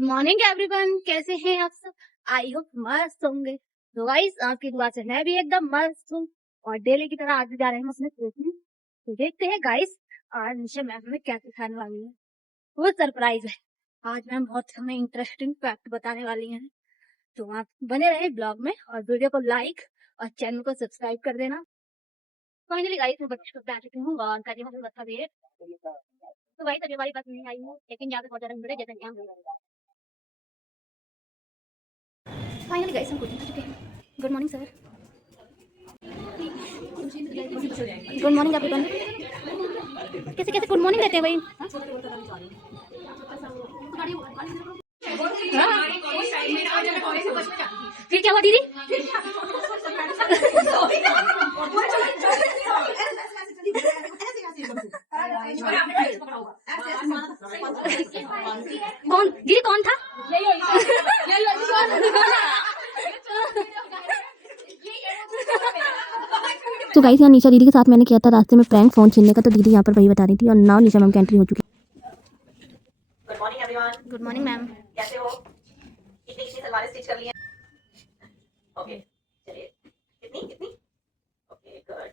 Good morning everyone, कैसे हैं आप सब। आई होप मस्त होंगे। तो गाइस आपकी दुआ से मैं भी एकदम मस्त हूँ और डेली की तरह आज भी जा रहे हैं अपने कोचिंग। तो देखते हैं गाइस आज निशा मैम हमें क्या सिखाने वाली है। वो सरप्राइज है। आज मैम बहुत हमें इंटरेस्टिंग फैक्ट बताने वाली हैं। तो आप बने रहे ब्लॉग में और वीडियो को लाइक और चैनल को सब्सक्राइब कर देना। फाइनली गाइस मैं बच्चे को बैठ चुकी हूँ और कर रही हूँ बच्चा वेट। तो गाइस अभी हमारी बात नहीं आई हूँ लेकिन यहाँ पे बहुत ज्यादा जैसे क्या फाइनली गाइस हम कोचिंग आ चुके हैं। Good morning sir. Good morning everyone. कैसे कैसे गुड मॉर्निंग देते हैं भाई। फिर क्या हुआ दीदी। कौन दीदी कौन था। तो गाइस यहाँ निशा दीदी के साथ मैंने किया था रास्ते में प्रैंक फोन छीनने का, तो दीदी यहाँ पर वही बता रही थी और नाउ निशा मैम की एंट्री हो चुकी है। Good morning everyone. Good morning ma'am. कैसे हो। कितनी कितनी सलवारें स्टिच कर ली हैं। ओके चलिए कितनी कितनी। Okay good.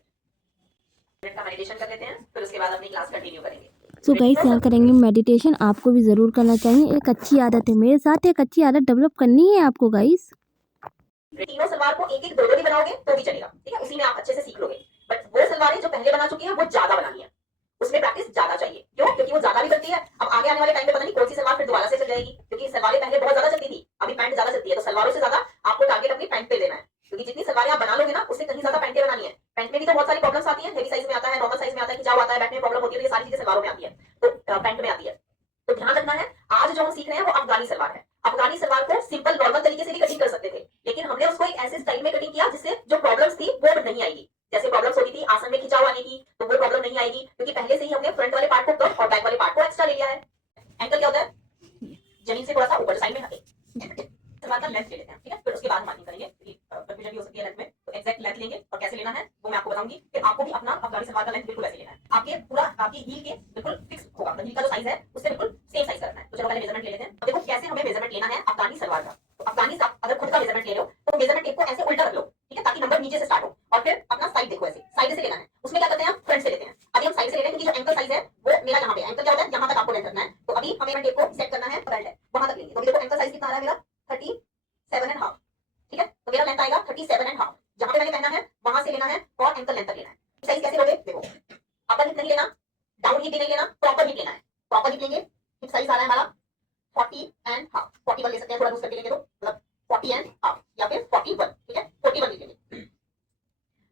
का मेडिटेशन कर लेते हैं फिर उसके बाद अपनी क्लास कंटिन्यू करेंगे। सो गाइस यहाँ करेंगे मेडिटेशन। आपको भी ज़रूर करना चाहिए, एक अच्छी आदत है। मेरे साथ एक अच्छी आदत डेवलप करनी है आपको गाइस। तीनों सलवार को एक एक दो भी बनाओगे तो भी चलेगा, ठीक है, उसी में आप अच्छे से सीख लोगे। बट वो सलवारें जो पहले बना चुकी हैं वो ज्यादा बनानी है, उसमें प्रैक्टिस ज्यादा चाहिए। क्यों? क्योंकि वो ज्यादा भी करती है। अब आगे आने वाले टाइम में पता नहीं कौन सी सलवार फिर दोबारा से चल जाएगी, क्योंकि सलवारें पहले बहुत ज्यादा चलती थी, अभी पैंट ज्यादा चलती है। तो सलवारों से ज्यादा आपको टारगेट अपनी पैंट पे देना है, क्योंकि जितनी सलवारें आप बना लोगे ना उससे कहीं ज्यादा पैंटें बनानी है। पैंट में भी तो बहुत सारी प्रॉब्लम्स आती है, हेवी साइज में आता है, नॉर्मल साइज में आता है, खिंचाव आता है, बैठने में प्रॉब्लम होती है, तो ये सारी चीजें सलवारों में आती है, तो पैंट में आती है। तो ध्यान रखना है। आज जो हम सीख रहे हैं वो अफगानी सलवार है। अफगानी सलवार को सिंपल नॉर्मल तरीके से भी कटिंग कर सकते थे, लेकिन हमने उसको एक ऐसे स्टाइल में कटिंग किया जिससे जो प्रॉब्लम्स थी वो नहीं आएगी। जैसे प्रॉब्लम्स होती थी आसन में खिंचाव आने की, तो वो प्रॉब्लम नहीं आएगी, क्योंकि पहले से ही हमने फ्रंट वाले पार्ट को कम और बैक वाले पार्ट को एक्स्ट्रा ले लिया है। एंकल क्या होता है, जमीन से थोड़ा सा ऊपर साइड में हटे। सलवार का लेंथ ले लेते हैं, ठीक है, फिर उसके बाद मार्किंग करेंगे, कंफ्यूजन भी हो सकती है लेंथ में। तो एक्जैक्ट लेंथ लेंगे और कैसे लेना है वो मैं आपको बताऊंगी। फिर आपको भी अपना अफगानी सलवार का लेंथ बिल्कुल ऐसे लेना है। आपके पूरा आपकी हील के बिल्कुल फिक्स होगा, हील का जो साइज है उससे बिल्कुल सेम साइज करना है। तो चलो पहले मेजरमेंट ले लेते हैं। अब देखो कैसे हमें मेजरमेंट लेना है अफगानी सलवार का। तो अफगानी अगर खुद का मेजरमेंट ले लो तो मेजरमेंट टेप को ऐसे उल्टा रख लो, ठीक है, ताकि नंबर नीचे से स्टार्ट हो, और फिर अपना साइड देखो, ऐसे साइड से लेना है। उसमें क्या करते हैं हम फ्रंट से लेते हैं। अभी हम साइड से ले रहे हैं क्योंकि जो एंकल साइज है वो मेरा यहाँ पे, एंकल क्या होता है यहाँ तक आपको लेंथ रखना है। तो अभी हमें टेप को सेट करना है, बेल्ट है वहां तक लेंगे। तो देखो एंकल साइज कितना आ रहा है मेरा 37.5, ठीक है, तो मेरा लेंथ आएगा 37.5। जहां पे मैंने पहना है वहां से लेना है और एंकल लेंथ तक लेना है। साइज कैसे लोगे, देखो अपर हिप नहीं लेना, डाउन हिप भी नहीं लेना, प्रॉपर हिप लेना है। प्रॉपर हिप लेंगे, हिप साइज आ रहा है हमारा 40.5, 41 ले सकते हैं, थोड़ा लूज करके लेंगे तो मतलब 40.5 या फिर 41, ठीक है, 41 लिख लेंगे।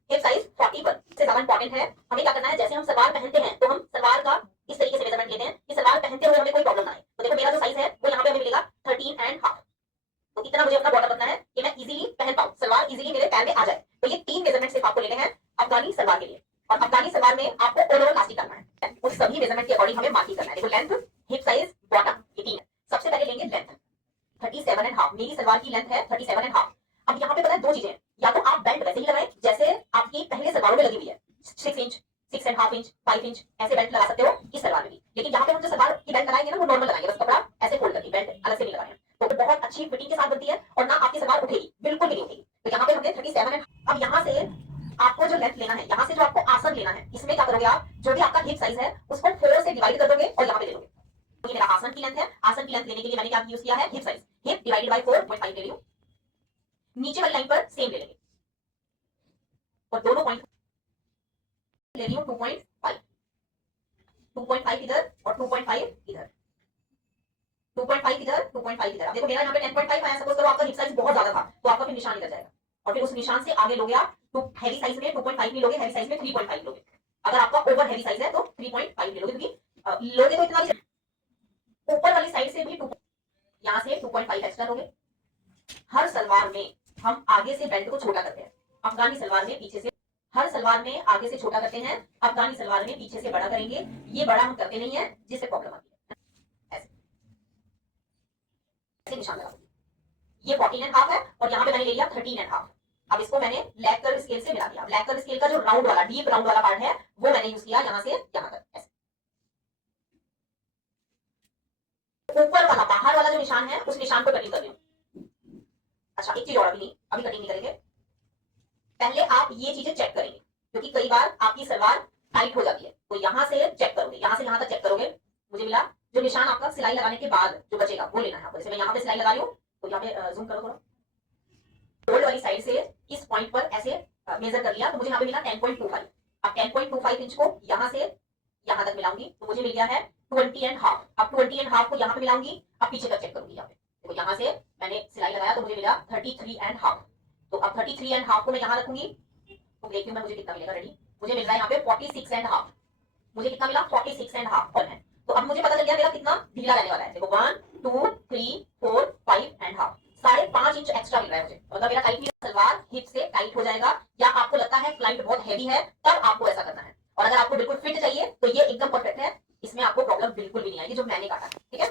हिप साइज 41 से ज्यादा इंपॉर्टेंट है। हमें क्या करना है, जैसे हम सलवार पहनते हैं तो हम सलवार का इस तरीके से मेजरमेंट लेते हैं कि सलवार पहनते हुए हमें कोई प्रॉब्लम ना आए। तो देखो मेरा जो साइज है वो यहाँ पे हमें मिलेगा 13.5। तो इतना मुझे अपना बॉर्डर रखना है कि मैं इजीली पहन पाऊं, सलवार इजीली मेरे पैर में आ जाए। तो ये 3 मेजरमेंट सिर्फ आपको लेने हैं अफगानी सलवार के लिए। और अफगानी सलवार में आपको ओवरऑल कास्टिंग करना है, उस सभी मेजरमेंट के अकॉर्डिंग हमें मार्किंग करना है। देखो लेंथ, हिप साइज, बॉटम, ये 3 है। सबसे पहले लेंगे लेंथ 37.5। मेरी सलवार की लेंथ है 37.5। अब यहाँ पे पता है दो चीजें, या तो आप बेल्ट वैसे ही लगाएं जैसे आपकी पहले सलवारों में लगी हुई है, 6 इंच, 6.5 इंच, 5 इंच, ऐसे बेल्ट लगा सकते हो इस सलवार में भी। लेकिन यहाँ पे हम जो सलवार की बेल्ट लगाएंगे ना वो नॉर्मल लगाएंगे, बस कपड़ा ऐसे फोल्ड करके, बेल्ट अलग से नहीं लगाएंगे। तो बहुत अच्छी फिटिंग के साथ बनती है और ना आपकी सलवार उठेगी, बिल्कुल भी नहीं उठेगी। तो यहाँ पे हमने 37। अब यहाँ से आपको जो लेंथ लेना है, यहाँ से जो आपको आसन लेना है, इसमें क्या करोगे आप, जो भी आपका हिप साइज है उसको 4 से डिवाइड कर दोगे और यहाँ पे ले लोगे। तो ये मेरा आसन की लेंथ है। आसन की लेंथ लेने के लिए मैंने क्या यूज किया है, hip size, hip divided by 4.5 ले रही हूँ। नीचे वाली लाइन पर सेम ले लेंगे और दोनों पॉइंट ले रही हूँ 2.5, 2.5 इधर और 2.5 इधर, 2.5 इधर, 2.5 इधर। अब देखो मेरा यहाँ पे 10.5 आया, सपोज करो आपका हिप साइज बहुत ज्यादा था तो आपका फिर निशान इधर जाएगा और फिर उस निशान से आगे लोगे आप। तो हैवी साइज में 2.5 नहीं लोगे, हैवी साइज में 3.5 लोगे। अगर आपका ओवर हैवी साइज है तो 3.5 ले लोगे, क्योंकि लोगे तो इतना भी ऊपर वाली साइड से भी यहाँ से 2.5 एक्स्ट्रा लोगे। हर सलवार में हम आगे से बेल्ट को छोटा करते हैं, अफगानी सलवार में पीछे से, हर सलवार में आगे से छोटा करते हैं, अफगानी सलवार में पीछे से बड़ा करेंगे। ये बड़ा हम करते नहीं है जिससे प्रॉब्लम आती है। ऐसे निशान लगा, ये 14.5 है और यहाँ पे मैंने ले लिया 13.5। अब इसको मैंने ब्लैक कर्व स्केल से मिला दिया। ब्लैक कर्व स्केल का जो राउंड वाला, डीप राउंड वाला पार्ट है वो मैंने यूज किया यहाँ से यहाँ तक, ऐसे ऊपर वाला बाहर वाला जो निशान है उस निशान को कटिंग कर रही हूँ। अच्छा एक चीज और अभी कटिंग नहीं करेंगे, पहले आप ये चीजें चेक करेंगे क्योंकि कई बार आपकी सलवार टाइट हो जाती है, तो यहाँ से चेक करोगे, यहाँ से यहाँ तक चेक करोगे। मुझे मिला जो निशान आपका सिलाई लगाने के बाद जो बचेगा वो लेना है आपको। जैसे मैं यहाँ पे सिलाई लगा रही हूँ तो यहाँ पे जूम करो थोड़ा, फोल्ड वाली साइड से इस पॉइंट पर ऐसे मेजर कर लिया तो मुझे यहाँ पे मिला 10.25। अब 10.25 इंच को यहाँ से यहाँ तक मिलाऊंगी तो मुझे मिल गया है 20.5। अब 20.5 को यहाँ पे मिलाऊंगी, अब पीछे तक चेक करूंगी। यहाँ पे देखो यहाँ से मैंने सिलाई लगाया तो मुझे मिला 33.5। तो अब 33.5 को मैं यहाँ रखूंगी तो देखती हूँ मैं मुझे कितना मिलेगा। रेडी, मुझे मिल रहा है यहाँ पे 46.5। मुझे कितना मिला 46.5 है। तो अब मुझे पता चल गया मेरा कितना ढीला रहने वाला है। देखो 1 2 3 4 5.5, 5.5 इंच एक्स्ट्रा मिल रहा है मुझे। मतलब मेरा टाइट सलवार हिप से टाइट हो जाएगा, या आपको लगता है क्लाइंट बहुत हैवी है तब आपको ऐसा करना है। और अगर आपको बिल्कुल फिट चाहिए तो ये एकदम परफेक्ट है, इसमें आपको प्रॉब्लम बिल्कुल भी नहीं आएगी। जो मैंने काटा ठीक है,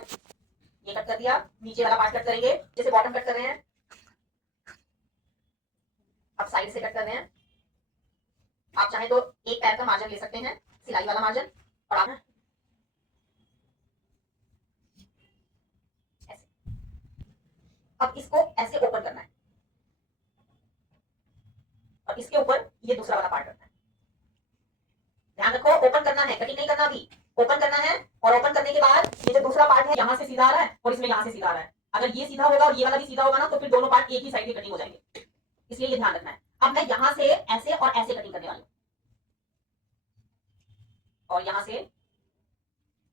ये कट कर दिया, नीचे वाला पार्ट कट करेंगे जैसे बॉटम कट कर रहे हैं। अब साइड से कट कर रहे हैं। आप चाहे तो एक पैर का मार्जिन ले सकते हैं, सिलाई वाला मार्जिन, और आप ऐसे। अब इसको ऐसे ओपन करना है और इसके ऊपर ये दूसरा वाला पार्ट रखना है। ध्यान रखो ओपन करना है, कटिंग नहीं करना। अभी ओपन करना है और ओपन करने के बाद ये जो दूसरा पार्ट है यहाँ से सीधा आ रहा है और इसमें यहाँ से सीधा आ रहा है। अगर ये सीधा होगा और ये वाला भी सीधा होगा ना तो फिर दोनों पार्ट एक ही साइड की कटिंग हो जाएंगे, इसलिए ये ध्यान रखना है। अब मैं यहाँ से ऐसे और ऐसे कटिंग करने वाली हूँ और यहाँ से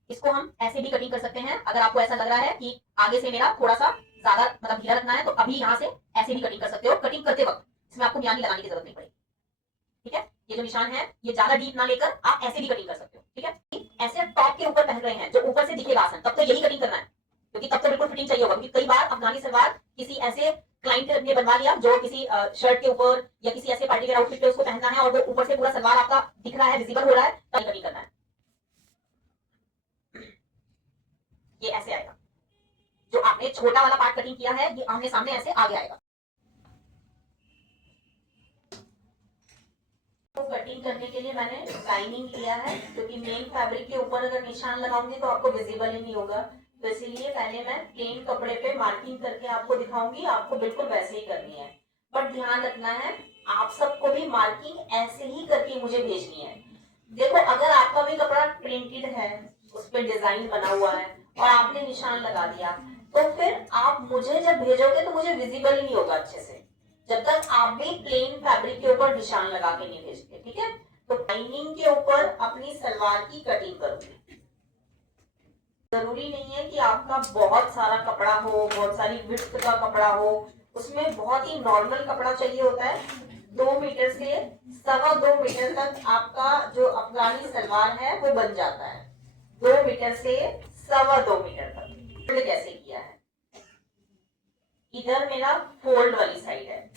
इसको हम ऐसे भी कटिंग कर सकते हैं। अगर आपको ऐसा लग रहा है कि आगे से मेरा थोड़ा सा ज्यादा मतलब ढीला रखना है तो अभी यहाँ से ऐसे भी कटिंग कर सकते हो। कटिंग करते वक्त इसमें आपको म्यानी लगाने की जरूरत नहीं पड़ेगी, ठीक है। ये जो निशान है ये ज्यादा डीप ना लेकर आप ऐसे भी कटिंग कर सकते हो, ठीक है। ऐसे टॉप के ऊपर पहन रहे हैं जो ऊपर से दिखेगा आसन, तब तो यही कटिंग करना है क्योंकि तब तो बिल्कुल फिटिंग चाहिए होगा। क्योंकि कई बार अफगानी सलवार किसी ऐसे क्लाइंट ने बनवा लिया जो किसी शर्ट के ऊपर या किसी ऐसे पार्टी वेयर आउटफिट पे उसको पहनना है और वो ऊपर से पूरा सलवार आपका दिख रहा है, विजिबल हो रहा है, तब कटिंग करना है। ये ऐसे आएगा, जो आपने छोटा वाला पार्ट कटिंग किया है ये आमने सामने ऐसे आगे आएगा। तो कटिंग करने के लिए मैंने लाइनिंग लिया है क्योंकि मेन फैब्रिक के ऊपर अगर निशान लगाऊंगी तो आपको विजिबल ही नहीं होगा, तो इसीलिए पहले मैं प्लेन कपड़े पे मार्किंग करके आपको दिखाऊंगी। आपको बिल्कुल वैसे ही करनी है, बट ध्यान रखना है आप सबको भी मार्किंग ऐसे ही करके मुझे भेजनी है। देखो अगर आपका भी कपड़ा प्रिंटेड है, उस पर डिजाइन बना हुआ है और आपने निशान लगा दिया तो फिर आप मुझे जब भेजोगे तो मुझे विजिबल ही नहीं होगा अच्छे से, जब तक आप भी प्लेन फैब्रिक के ऊपर निशान लगा के नहीं भेजते, ठीक है। तो लाइनिंग के ऊपर अपनी सलवार की कटिंग करूंगी। जरूरी नहीं है कि आपका बहुत सारा कपड़ा हो, बहुत सारी विड्थ का कपड़ा हो, उसमें बहुत ही नॉर्मल कपड़ा चाहिए होता है। 2 मीटर से 2.25 मीटर तक आपका जो अफगानी सलवार है वो बन जाता है। 2 मीटर से 2.25 मीटर तक। कैसे किया है, इधर मेरा फोल्ड वाली साइड है,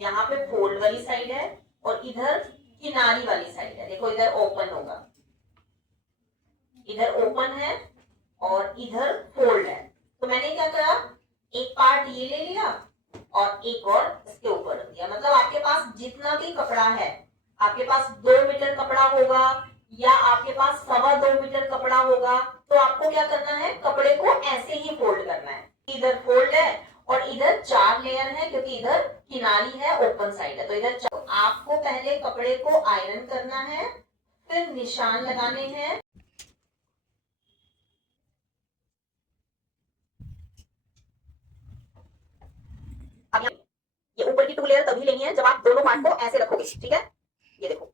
यहाँ पे फोल्ड वाली साइड है और इधर किनारी वाली साइड है। देखो इधर ओपन होगा, इधर ओपन है और इधर फोल्ड है। तो मैंने क्या करा, एक पार्ट ये ले लिया और एक और इसके ऊपर रख दिया। मतलब आपके पास जितना भी कपड़ा है, आपके पास 2 मीटर कपड़ा होगा या आपके पास 2.25 मीटर कपड़ा होगा, तो आपको क्या करना है, कपड़े को ऐसे ही फोल्ड करना है। इधर फोल्ड है और इधर 4 लेयर है क्योंकि इधर किनारी है, ओपन साइड है, तो इधर तो आपको पहले कपड़े को आयरन करना है, फिर निशान लगाने हैं। अब ये ऊपर की 2 लेयर तभी लेनी है जब आप दोनों पार्ट को ऐसे रखोगे, ठीक है। ये देखो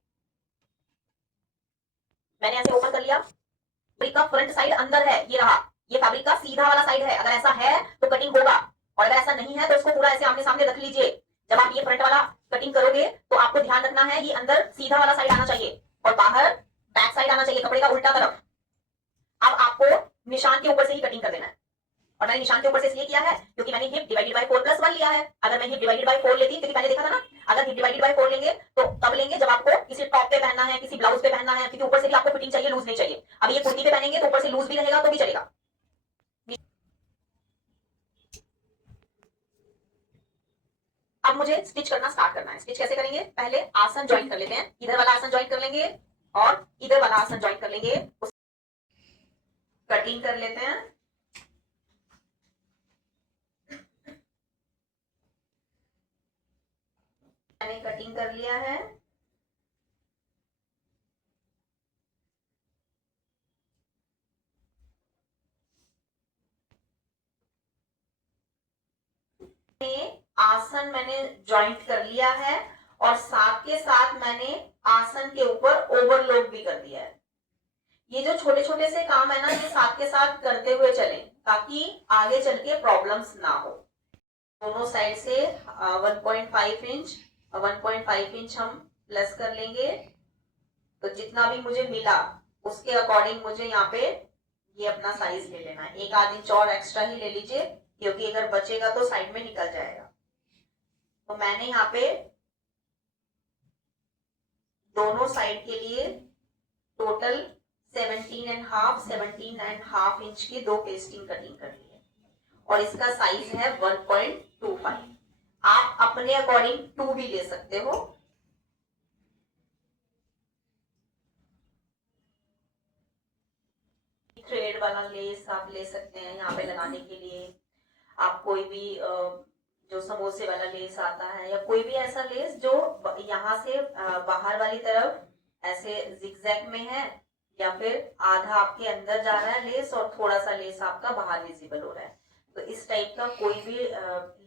मैंने ऐसे ओपन कर लिया, फैब्रिक का फ्रंट साइड अंदर है, ये रहा, ये फैब्रिक का सीधा वाला साइड है। अगर ऐसा है तो कटिंग होगा और अगर ऐसा नहीं है तो इसको पूरा ऐसे आमने सामने रख लीजिए। जब आप ये फ्रंट वाला कटिंग करोगे तो आपको ध्यान रखना है ये अंदर सीधा वाला साइड आना चाहिए और बाहर बैक साइड आना चाहिए, कपड़े का उल्टा तरफ। अब आपको निशान के ऊपर से ही कटिंग कर देना है और मैंने निशान के ऊपर से इसलिए किया है क्योंकि मैंने हिप डिवाइडेड बाय 4+1 लिया है। अगर मैं हिप डिवाइडेड बाय 4 लेती, क्योंकि पहले देखा था ना, अगर हिप डिवाइडेड बाय 4 लेंगे तो तब लेंगे जब आपको किसी टॉप पे पहनना है, किसी ब्लाउज पे पहनना है, क्योंकि ऊपर से भी आपको फिटिंग चाहिए, लूज नहीं चाहिए। अब ये कुर्ती पे पहनेंगे तो ऊपर से लूज भी रहेगा तो भी चलेगा। अब मुझे स्टिच करना स्टार्ट करना है। स्टिच कैसे करेंगे, पहले आसन ज्वाइन कर लेते हैं। इधर वाला आसन ज्वाइन कर लेंगे और इधर वाला आसन ज्वाइन कर लेंगे, कटिंग कर लेते हैं। मैंने कटिंग कर लिया है। आसन मैंने ज्वाइंट कर लिया है और साथ के साथ मैंने आसन के ऊपर ओवरलोड भी कर दिया है। ये जो छोटे छोटे से काम है ना, ये साथ के साथ करते हुए चलें ताकि आगे चल के प्रॉब्लम्स ना हो। दोनों साइड से 1.5 इंच 1.5 इंच हम प्लस कर लेंगे। तो जितना भी मुझे मिला उसके अकॉर्डिंग मुझे यहाँ पे ये अपना साइज ले लेना है। 1 आध इंच और एक्स्ट्रा ही ले लीजिए, क्योंकि अगर बचेगा तो साइड में निकल जाएगा। तो मैंने यहाँ पे दोनों साइड के लिए टोटल 17.5 इंच की 2 पेस्टिंग कटिंग कर ली है और इसका साइज है 1.25। आप अपने अकॉर्डिंग 2 भी ले सकते हो। थ्रेड वाला लेस आप ले सकते हैं यहाँ पे लगाने के लिए। आप कोई भी जो समोसे वाला लेस आता है या कोई भी ऐसा लेस जो यहाँ से बाहर वाली तरफ ऐसे जिगजैग में है या फिर आधा आपके अंदर जा रहा है लेस और थोड़ा सा लेस आपका बाहर विजिबल हो रहा है, तो इस टाइप का कोई भी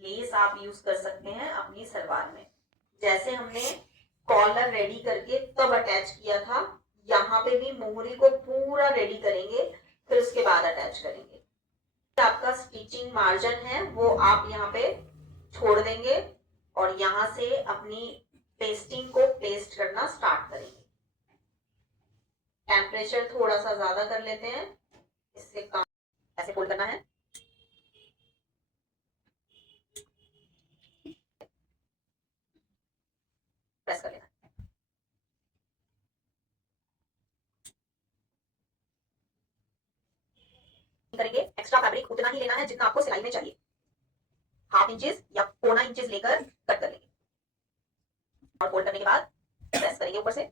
लेस आप यूज कर सकते हैं अपनी सलवार में। जैसे हमने कॉलर रेडी करके तब अटैच किया था, यहाँ पे भी मोहरी को पूरा रेडी करेंगे, फिर उसके बाद अटैच करेंगे। आपका स्टिचिंग मार्जिन है वो आप यहाँ पे छोड़ देंगे और यहाँ से अपनी पेस्टिंग को पेस्ट करना स्टार्ट करेंगे। टेम्परेचर थोड़ा सा ज्यादा कर लेते हैं, इससे काम ऐसे फोल्ड करना है। प्रेस कर लेना है। करेंगे एक्स्ट्रा फैब्रिक उतना ही लेना है जितना आपको सिलाई में चाहिए। 1/2 इंचेस या 1.25 इंचेस लेकर कट कर लेंगे और फोल्ड करने के बाद प्रेस करेंगे ऊपर से।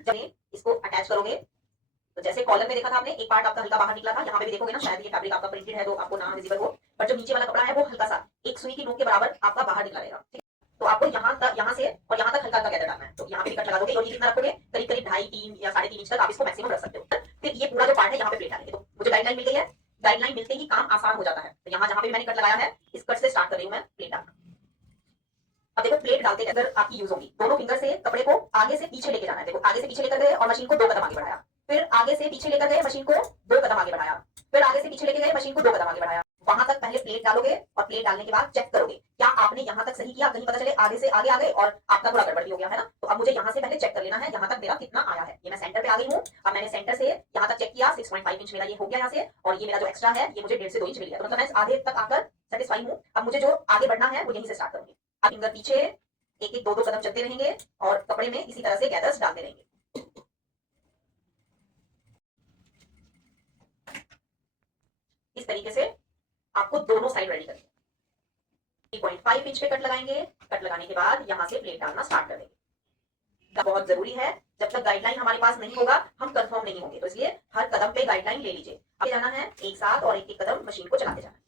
जब इसको अटैच करोगे तो जैसे कॉलर में देखा था आपने, एक पार्ट आपका हल्का बाहर निकला था, यहाँ पे भी देखोगे ना, शायद ये फैब्रिक आपका प्रिंटेड है तो आपको ना विजिबल हो, पर जो नीचे वाला कपड़ा है वो हल्का सा एक सुई की नोक के बराबर आपका बाहर निकला रहेगा। ठीक है, तो आपको यहाँ तक, यहाँ से और यहाँ तक हल्का हल्का गैदर डालना है। तो यहाँ पे कट लगा दोगे और ये कितना रखोगे, करीब करीब 2.5 3 या 3.5 इंच तक आप इसको मैक्सिमम रख सकते हो। फिर ये पूरा जो पार्ट है यहाँ पे प्लेट डालेंगे। तो मुझे गाइडलाइन मिल गई है, गाइडलाइन मिलते ही काम आसान हो जाता है। तो यहाँ जहाँ पे मैंने कट लगाया है, इस कट से स्टार्ट कर रही हूँ मैं प्लेट डालना। अब देखो प्लेट डालते अगर आपकी यूज होगी, दोनों फिंगर से कपड़े को आगे से पीछे लेके जाना है। देखो आगे से पीछे लेकर गए और मशीन को 2 कदम आगे बढ़ाया, फिर आगे से पीछे लेकर गए, मशीन को 2 कदम आगे बढ़ाया, फिर आगे से पीछे लेके गए, मशीन को 2 कदम आगे बढ़ाया। वहां तक पहले प्लेट डालोगे और प्लेट डालने के बाद चेक करोगे क्या आपने यहाँ तक सही किया। कहीं पता चले आगे से आगे आ गए और आपका थोड़ा गड़बड़ भी हो गया है ना, तो अब मुझे यहाँ से पहले चेक कर लेना है यहाँ तक मेरा कितना आया है। ये मैं सेंटर पे आ गई हूँ, अब मैंने सेंटर से यहाँ तक चेक किया, 6.5 इंच मेरा ये हो गया यहाँ से, और ये मेरा जो एक्स्ट्रा है ये मुझे 1.5 से 2 इंच मिल गया। तो मतलब मैं आधे तक आकर सेटिस्फाई हूँ। अब मुझे जो आगे बढ़ना है वो यहीं से स्टार्ट करूंगी। अब फिंगर पीछे एक एक 2 कदम चलते रहेंगे और कपड़े में इसी तरह से गैदर्स डालते रहेंगे। इस तरीके से आपको दोनों साइड रेडी करनी है। 3.5 इंच पे कट लगाएंगे, कट लगाने के बाद यहाँ से प्लेट डालना स्टार्ट कर देंगे। बहुत जरूरी है, जब तक गाइडलाइन हमारे पास नहीं होगा हम कंफर्म नहीं होंगे, तो इसलिए हर कदम पे गाइडलाइन ले लीजिए। आगे जाना है एक साथ और एक एक कदम मशीन को चलाते जाना है।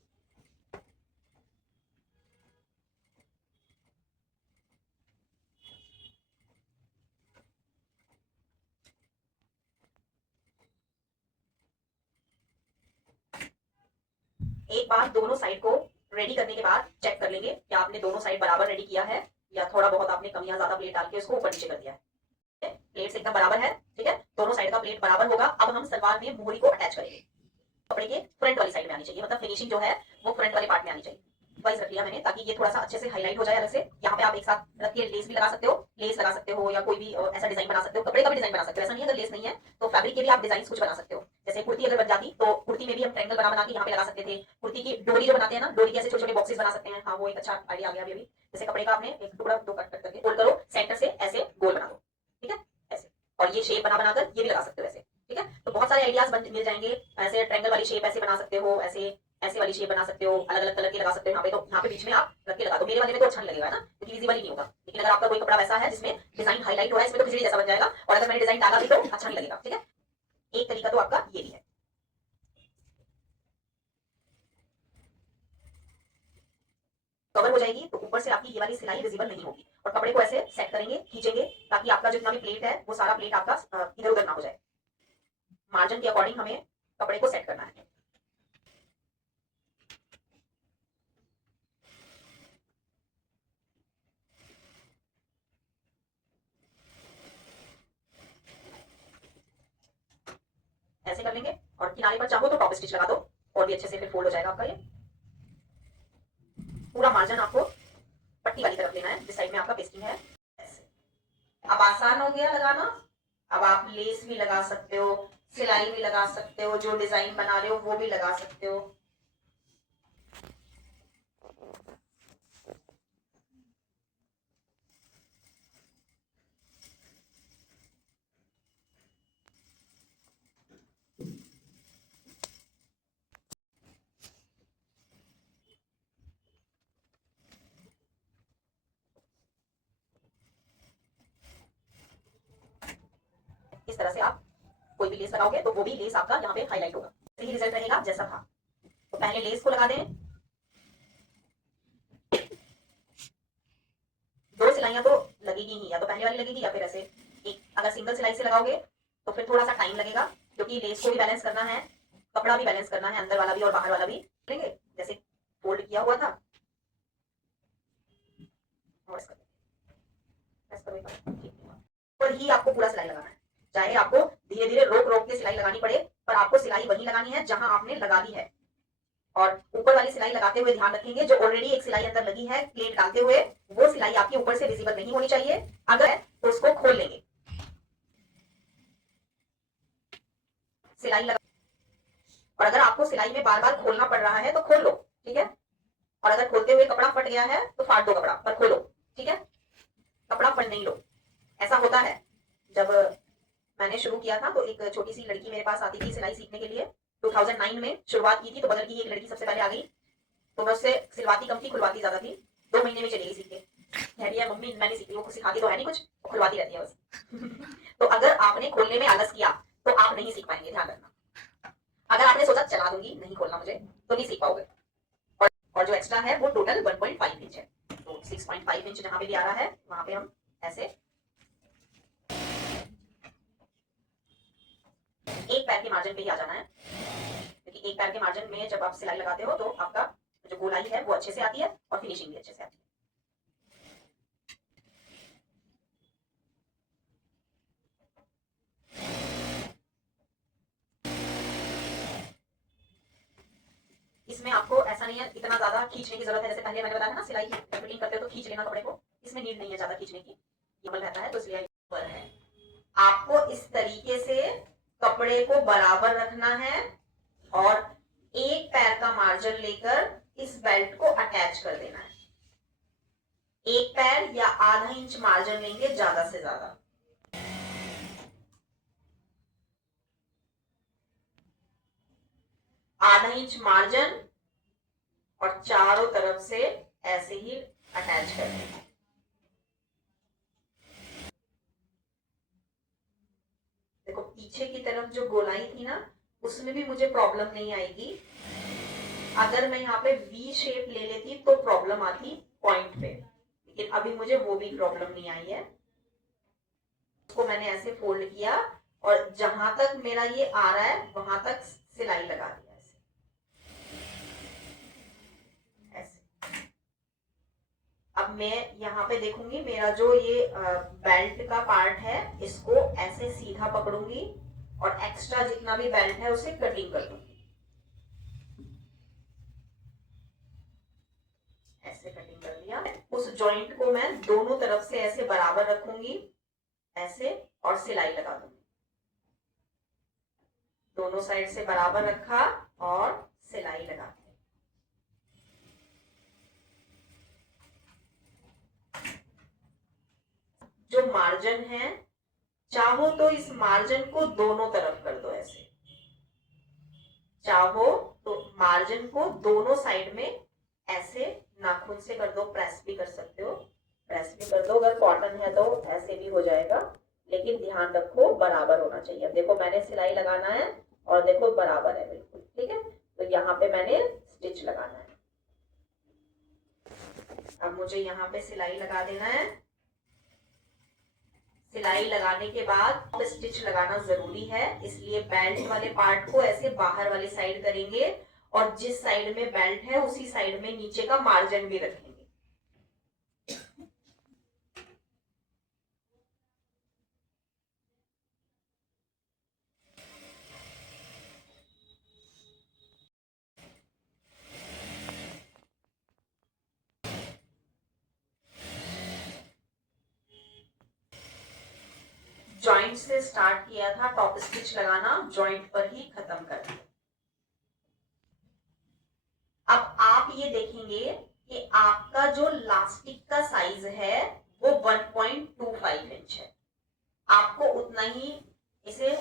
एक बार दोनों साइड को रेडी करने के बाद चेक कर लेंगे क्या आपने दोनों साइड बराबर रेडी किया है या थोड़ा बहुत आपने कम या ज्यादा प्लेट डाल के उसको ऊपर नीचे कर दिया है। प्लेट एकदम बराबर है, ठीक है, दोनों साइड का प्लेट बराबर होगा। अब हम सलवार में मोहरी को अटैच करेंगे। कपड़े के फ्रंट वाली साइड में आनी चाहिए, मतलब फिनिशिंग जो है वो फ्रंट वाले पार्ट में आनी चाहिए। वाइज रख लिया मैंने ताकि ये थोड़ा सा अच्छे से हाईलाइट हो जाए अलग से। यहाँ पे आप एक साथ रख के लेस भी लगा सकते हो, लेस लगा सकते हो या कोई भी ऐसा डिजाइन बना सकते हो, कपड़े का भी डिजाइन बना सकते हो। ऐसा नहीं है अगर लेस नहीं है तो फैब्रिक के भी आप डिजाइन कुछ बना सकते हो। जैसे कुर्ती अगर बन जाती तो कुर्ती में भी हम ट्रायंगल बना के यहाँ पे लगा सकते थे। कुर्ती की डोरी जो बनाते हैं ना, डोरी के ऐसे छोटे छोटे बॉक्सेस बना सकते हैं। हाँ वो एक अच्छा आइडिया आ गया अभी। जैसे कपड़े का आपने एक टुकड़ा 2 कट करके फोल्ड करो, सेंटर से ऐसे गोल बना दो, ठीक है, ऐसे, और ये शेप बनाकर ये भी लगा सकते हो ऐसे, ठीक है। तो बहुत सारे आइडियाज मिल जाएंगे। ऐसे ट्रायंगल वाली शेप ऐसे बना सकते हो, ऐसे ऐसे वाली शेप बना सकते हो, अलग अलग कलर के लगा सकते हो यहाँ पे। तो यहाँ पे बीच में आप रख के लगा दो। मेरे वाले में तो अच्छा नहीं लगेगा ना, क्योंकि विजिबल ही नहीं होगा। लेकिन अगर आपका कोई कपड़ा वैसा है जिसमें डिजाइन हाईलाइट हो रहा है, इसमें तो खिचड़ी जैसा बन जाएगा, और अगर मैंने डिजाइन डाला भी तो अच्छा नहीं लगेगा, ठीक है। एक तरीका तो आपका ये भी है। कवर हो जाएगी तो ऊपर से आपकी ये वाली सिलाई विजिबल नहीं होगी। और कपड़े को ऐसे सेट करेंगे, खींचेंगे, ताकि आपका जितना भी प्लेट है वो सारा प्लेट आपका इधर उधर ना हो जाए। मार्जिन के अकॉर्डिंग हमें कपड़े को सेट करना है। ऐसे कर लेंगे और किनारे पर चाहो तो टॉप स्टिच लगा दो और भी अच्छे से फिर फोल्ड हो जाएगा आपका ये। पूरा मार्जिन आपको पट्टी वाली तरफ लेना है जिस साइड में आपका पेस्टिंग है। ऐसे अब आसान हो गया लगाना। अब आप लेस भी लगा सकते हो, सिलाई भी लगा सकते हो, जो डिजाइन बना रहे हो वो भी लगा सकते हो। इस तरह से आप कोई भी लेस लगाओगे तो वो भी लेस आपका यहाँ पे हाईलाइट होगा। सही रिजल्ट रहेगा जैसा था। तो पहले लेस को लगा दें। दो सिलाइयां तो लगेगी ही, या तो पहले वाली लगेगी या फिर ऐसे एक। अगर सिंगल सिलाई से लगाओगे तो फिर थोड़ा सा टाइम लगेगा, क्योंकि लेस को भी बैलेंस करना है, कपड़ा भी बैलेंस करना है, अंदर वाला भी और बाहर वाला भी। लेंगे जैसे फोल्ड किया हुआ था और ही आपको पूरा सिलाई लगाना है। चाहे आपको धीरे धीरे रोक रोक के सिलाई लगानी पड़े, पर आपको सिलाई वही लगानी है जहां आपने लगा दी है। और ऊपर वाली सिलाई लगाते हुए ध्यान रखेंगे जो ऑलरेडी एक सिलाई अंदर लगी है प्लेट डालते हुए, वो सिलाई आपकी ऊपर से विजिबल नहीं होनी चाहिए। अगर तो उसको खोल लेंगे, सिलाई लगा। और अगर आपको सिलाई में बार बार खोलना पड़ रहा है तो खोल लो, ठीक है। और अगर खोलते हुए कपड़ा फट गया है तो फाड़ दो कपड़ा, पर खोलो, ठीक है। कपड़ा फट नहीं लो। ऐसा होता है। जब मैंने शुरू किया था तो एक छोटी सी लड़की मेरे पास आती थी सिलाई सीखने के लिए। 2009 में शुरुआत की थी, तो बगल की एक लड़की सबसे पहले आ गई। तो मैं उससे सिलवाती कम थी, खुलवाती ज्यादा थी। 2 महीने में चली गई सीख के। कह रही है मम्मी मैंने सीखी, वो सिखाती तो है नहीं कुछ, वो खुलवाती रहती है बस। तो अगर आपने खोलने में आलस किया तो आप नहीं सीख पाएंगे, ध्यान रखना। अगर आपने सोचा चला दूंगी, नहीं खोलना मुझे, तो नहीं सीख पाओगे। और जो एक्स्ट्रा है वो टोटल 1.5 इंच है। तो 6.5 इंच जहां पे भी आ रहा है वहां पे हम ऐसे एक पैर के मार्जिन पे ही आ जाना है, क्योंकि एक पैर के मार्जिन में जब आप सिलाई लगाते हो तो आपका जो गोलाई है वो अच्छे से आती है और फिनिशिंग भी अच्छे से आती है। इसमें आपको ऐसा नहीं है इतना ज्यादा खींचने की जरूरत है, जैसे पहले मैंने बताया ना सिलाई कटिंग करते हो तो खींच लेना कपड़े को। इसमें नीड नहीं है ज्यादा खींचने की, ये रहता है तो इसलिए ऊपर है। आपको इस तरीके से कपड़े को बराबर रखना है और एक पैर का मार्जिन लेकर इस बेल्ट को अटैच कर देना है। एक पैर या आधा इंच मार्जिन लेंगे ज्यादा से ज्यादा। आधा इंच मार्जिन और चारों तरफ से ऐसे ही अटैच कर देंगे। देखो पीछे की तरफ जो गोलाई थी ना, उसमें भी मुझे प्रॉब्लम नहीं आएगी। अगर मैं यहाँ पे वी शेप ले लेती तो प्रॉब्लम आती पॉइंट पे, लेकिन अभी मुझे वो भी प्रॉब्लम नहीं आई है। उसको मैंने ऐसे फोल्ड किया और जहां तक मेरा ये आ रहा है वहां तक सिलाई लगा दिया ऐसे। अब मैं यहाँ पे देखूंगी मेरा जो ये बेल्ट का पार्ट है इसको ऐसे सीधा पकड़ूंगी और एक्स्ट्रा जितना भी बेल्ट है उसे कटिंग कर दूंगी। ऐसे कटिंग कर दिया। उस जॉइंट को मैं दोनों तरफ से ऐसे बराबर रखूंगी ऐसे और सिलाई लगा दूंगी। दोनों साइड से बराबर रखा और सिलाई लगा दी। जो मार्जिन है चाहो तो इस मार्जिन को दोनों तरफ कर दो ऐसे, चाहो तो मार्जिन को दोनों साइड में ऐसे नाखून से कर दो, प्रेस भी कर सकते हो, प्रेस भी कर दो। अगर कॉटन है तो ऐसे भी हो जाएगा, लेकिन ध्यान रखो बराबर होना चाहिए। देखो मैंने सिलाई लगाना है और देखो बराबर है बिल्कुल, ठीक है। तो यहाँ पे मैंने स्टिच लगाना है। अब मुझे यहाँ पे सिलाई लगा देना है। सिलाई लगाने के बाद स्टिच लगाना जरूरी है, इसलिए बेल्ट वाले पार्ट को ऐसे बाहर वाली साइड करेंगे और जिस साइड में बेल्ट है उसी साइड में नीचे का मार्जिन भी रखेंगे। जॉइंट से स्टार्ट किया था टॉप स्टिच लगाना, जॉइंट पर ही खत्म कर दिया। अब आप ये देखेंगे कि आपका जो लास्टिक का साइज है वो 1.25 इंच है। आपको उतना ही इसे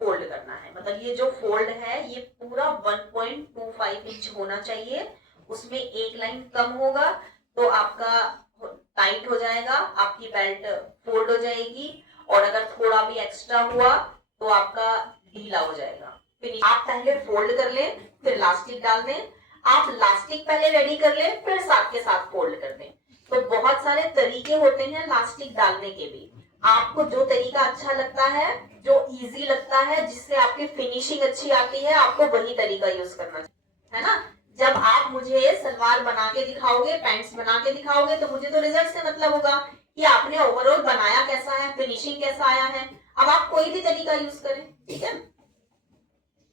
फोल्ड करना है, मतलब ये जो फोल्ड है ये पूरा 1.25 इंच होना चाहिए। उसमें एक लाइन कम होगा तो आपका टाइट हो जाएगा, आपकी बेल्ट फोल्ड हो जाएगी, और अगर थोड़ा भी एक्स्ट्रा हुआ तो आपका ढीला हो जाएगा। फिर आप पहले फोल्ड कर लें, फिर लास्टिक डाल दें। आप लास्टिक पहले रेडी कर लें, फिर साथ के साथ फोल्ड कर दें। तो बहुत सारे तरीके होते हैं लास्टिक डालने के भी। आपको जो तरीका अच्छा लगता है, जो इजी लगता है, जिससे आपकी फिनिशिंग अच्छी आती है, आपको वही तरीका यूज करना चाहिए, है ना। जब आप मुझे सलवार बना के दिखाओगे, पैंट्स बना के दिखाओगे, तो मुझे तो रिजल्ट से मतलब होगा कि आपने ओवरऑल बनाया कैसा है, फिनिशिंग कैसा आया है। अब आप कोई भी तरीका यूज करें, ठीक है।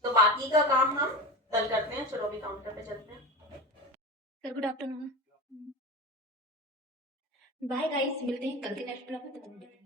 तो बाकी का काम हम कल करते हैं। चलो अभी काउंटर पे चलते हैं। Sir good afternoon, bye guys, मिलते हैं कल के नेक्स्ट ब्लॉग में।